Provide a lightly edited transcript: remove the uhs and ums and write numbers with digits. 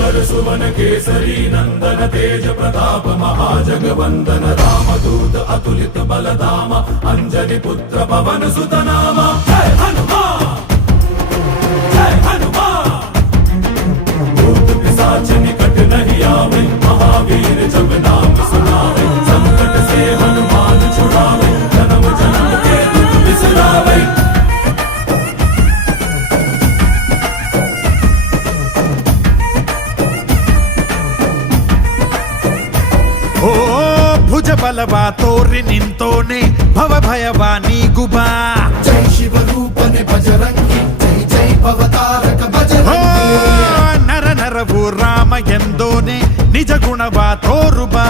भास्कर सुवन केसरी नंदन तेज प्रताप महाजगवंदन रामदूत अतुलित बलधाम अंजनी पुत्र पवन सुत नाम जय हनुमान जय हनुमान। भूत पिशाच निकट नहीं आवे महावीर जब नाम सुनावे संकट से हनुमान छुड़ावे जन्म जन्म के दुख बिसरावे। ಓ ಭುಜ ಬಲವ ತೋರಿ ನಿಂತೋನೆ ಭವ ಭಯವ ನೀಗುಬಾ जय शिव रूपने बजरंगी जय जय भवतारक बजरंगी। ನರ ನರವು ರಾಮ ಎಂದೋನೆ ನಿಜ ಗುಣವ ತೋರುಬಾ